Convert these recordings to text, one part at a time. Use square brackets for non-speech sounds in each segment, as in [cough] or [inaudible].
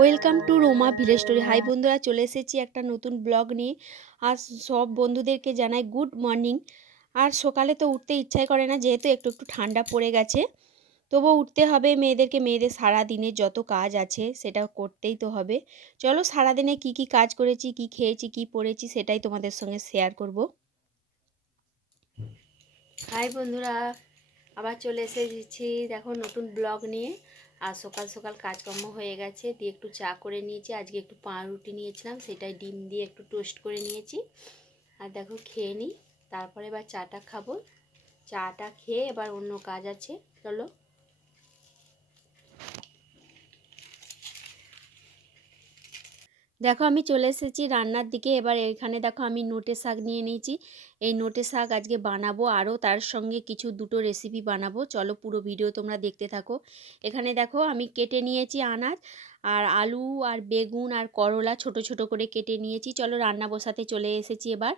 Welcome to Roma village story. Hi বন্ধুরা, চলে এসেছি একটা নতুন ব্লগ নিয়ে। আর সব বন্ধুদেরকে জানাই গুড মর্নিং। আর সকালে তো উঠতে ইচ্ছাই করে না, যেহেতু একটু একটু ঠান্ডা পড়ে গেছে। তবুও উঠতে হবে, মেয়েদেরকে মেয়েদের সারা দিনে যত কাজ আছে সেটা করতেই তো হবে। চলো সারাদিনে কি কি কাজ করেছি, কি খেয়েছি, কি পড়েছি সেটাই তোমাদের সঙ্গে শেয়ার করব। হাই বন্ধুরা, আবার চলে এসেছি দেখো নতুন ব্লগ নিয়ে। আর সকাল সকাল কাজকর্ম হয়ে গেছে, দিয়ে একটু চা করে নিয়েছি। আজকে একটু পাউরুটি নিয়েছিলাম, সেটাই ডিম দিয়ে একটু টোস্ট করে নিয়েছি। আর দেখো খেয়ে নিই, তারপরে এবার চাটা খাব। চাটা খেয়ে এবার অন্য কাজ আছে, চলো। দেখো আমি চলে এসেছি রান্নার দিকে। এবার এখানে দেখো আমি নোটে শাক নিয়ে নিয়েছি। এই নোটে শাক আজকে বানাবো আরও। তার সঙ্গে কিছু দুটো রেসিপি বানাবো। চলো পুরো ভিডিও তোমরা দেখতে থাকো। এখানে দেখো আমি কেটে নিয়েছি আনাজ আর আলু আর বেগুন আর করলা ছোট ছোট করে কেটে নিয়েছি। চলো রান্না বসাতে চলে এসেছি এবার।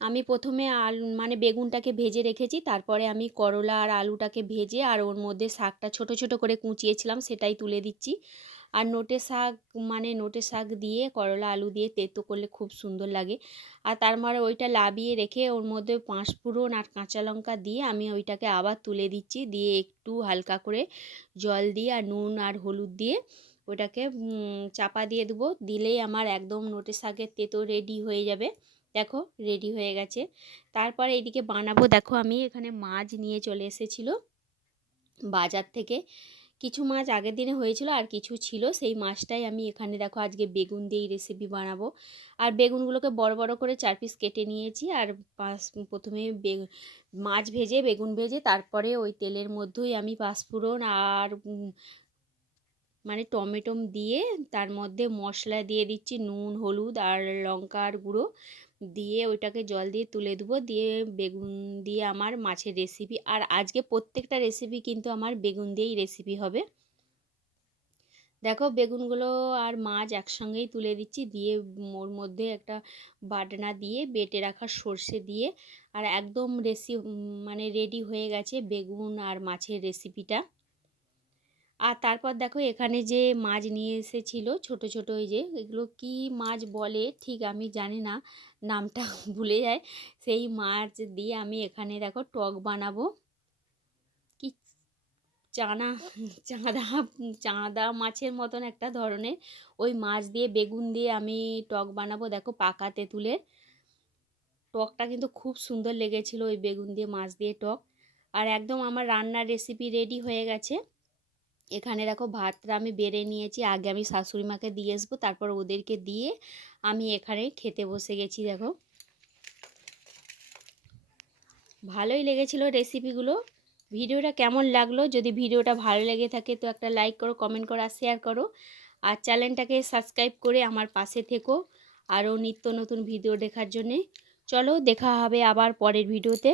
আমি প্রথমে আলু মানে বেগুনটাকে ভেজে রেখেছি। তারপরে আমি করলা আর আলুটাকে ভেজে আর ওর মধ্যে শাকটা ছোট ছোট করে কুচিয়েছিলাম, সেটাই তুলে দিচ্ছি। আর নোটে শাক মানে নোটে শাক দিয়ে, করলা, আলু দিয়ে তেতো করলে খুব সুন্দর লাগে। আর তার মানে ওইটা লাবিয়ে রেখে ওর মধ্যে পাঁচফোড়ন আর কাঁচা লঙ্কা দিয়ে আমি ওইটাকে আবার তুলে দিচ্ছি। দিয়ে একটু হালকা করে জল দিয়ে আর নুন আর হলুদ দিয়ে ওটাকে চাপা দিয়ে দেবো। দিলেই আমার একদম নোটে শাকের তেতো রেডি হয়ে যাবে। দেখো রেডি হয়ে গেছে। তারপরে এইদিকে বানাবো। দেখো, আমি এখানে মাছ নিয়ে চলে এসেছিল বাজার থেকে। কিছু মাছ আগের দিনে হয়েছিল আর কিছু ছিল। সেই মাছটাই আমি এখানে দেখো আজকে বেগুন দিয়েই রেসিপি বানাবো। আর বেগুনগুলোকে বড় বড় করে চার পিস কেটে নিয়েছি আর পাঁচ, প্রথমে মাছ ভেজে, বেগুন ভেজে, তারপরে ওই তেলের মধ্যেই আমি পাঁচফোড়ন আর মানে টমেটো দিয়ে তার মধ্যে মশলা দিয়ে দিচ্ছি নুন, হলুদ আর লঙ্কার গুঁড়ো। দিয়ে ওইটাকে জল দিয়ে তুলে দেবো দিয়ে বেগুন দিয়ে আমার মাছের রেসিপি আর আজকে প্রত্যেকটা রেসিপি কিন্তু আমার বেগুন দিয়েই রেসিপি হবে। দেখো বেগুনগুলো আর মাছ একসঙ্গেই তুলে দিচ্ছি। দিয়ে ওর মধ্যে একটা বাটনা দিয়ে বেটে রাখা সর্ষে দিয়ে আর একদম রেসি মানে রেডি হয়ে গেছে বেগুন আর মাছের রেসিপিটা আর তারপর দেখো এখানে যে মাছ নিয়ে এসেছিল, ছোট ছোট ওই যে, এগুলো কি মাছ বলে ঠিক আমি জানি না, নামটা [laughs] ভুলে যায়। সেই মাছ দিয়ে আমি এখানে দেখো টক বানাবো। কি চানা, চাঁদা চাঁদা মাছের মতন একটা ধরনের। ওই মাছ দিয়ে বেগুন দিয়ে আমি টক বানাবো দেখো পাকা তেঁতুলের। টকটা কিন্তু খুব সুন্দর লেগেছিল ওই বেগুন দিয়ে, মাছ দিয়ে টক। আর একদম আমার রান্নার রেসিপি রেডি হয়ে গেছে। এখানে দেখো ভাতটা আমি বেড়ে নিয়েছি, আগে আমি শাশুড়ি মাকে দিয়ে আসব, তারপর ওদেরকে দিয়ে আমি এখানে খেতে বসে গেছি, দেখো। ভালোই লেগেছিল রেসিপিগুলো ভিডিওটা কেমন লাগল? যদি ভিডিওটা ভালো লেগে থাকে তো একটা লাইক করো কমেন্ট করো, আর শেয়ার করো। আর চ্যানেলটাকে সাবস্ক্রাইব করে আমার পাশে থেকো, আরও নিত্য নতুন ভিডিও দেখার জন্যে। চলো, দেখা হবে আবার পরের ভিডিওতে